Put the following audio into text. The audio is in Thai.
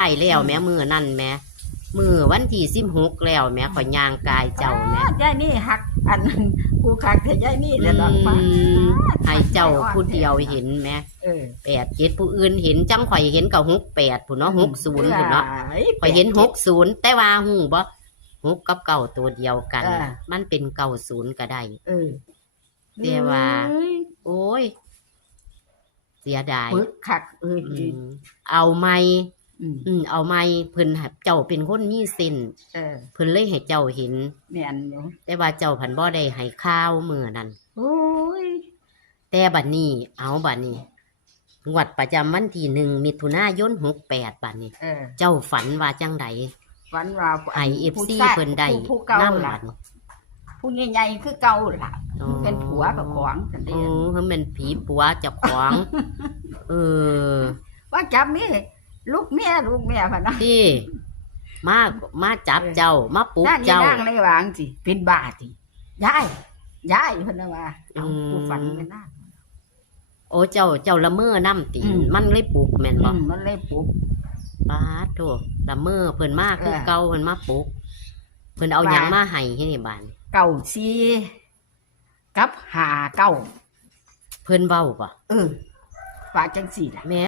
ได้แล้วแม่มือนั่นแม่มือวันที่16แล้วแม่ข่อยย่างกายเจ้าแม่ยายนี่หักอันกูคักแต่ยายนี่เดี๋ยวดอกฟ้าให้เจ้าผู้เดียวเห็นแม่8 7ผู้อื่นเห็นจังข่อยเห็นก็68พุ่นเนาะ60พุ่นเนาะข่อยเห็น60แต่ว่าฮู้บ่6กับ9ตัวเดียวกันมันเป็น90ก็ได้แต่ว่าโอ้ยเสียดายปึกคักเอาไม้เอาไม้เพิ่นเจ้าเป็นคนมีเส้นเพิ่นเลยให้เจ้าเห็นแม่นอยู่แต่ว่าเจ้าผันบ่ได้ให้ข้าวมื้อนั้นโอ้ยแต่บัดนี้เอาบัดนี้งวดประจำวันที่1มิถุนายน68บัดนี้เจ้าฝันว่าจังไดฝันว่าไอ้ FC เพิ่นได้นำบัดผู้ใหญ่ๆคือเก่าล่ะเป็นผัวกับของจังได๋เพิ่นเป็นผีผัวเจ้าของว่าจับมีลูกเมียพะนะที่มาจับเจ้ามาปลุกเจ้านั่งในวางสิเป็นบ้าติยายเพิ่นน่ะว่าเอาผู้ฝันแม่นางโอ้เจ้าละเมอนำติมันเลยปลุกแม่นบ่มันเลยปลุกปาดโธ่ละเมอเพิ่นมาคือเก่าเพิ่นมาปลุกเพิ่นเอาหยังมาให้ที่นี่บ้าน94กับ59เพิ่นเว้าบ่ว่าจังซี่ล่ะแม่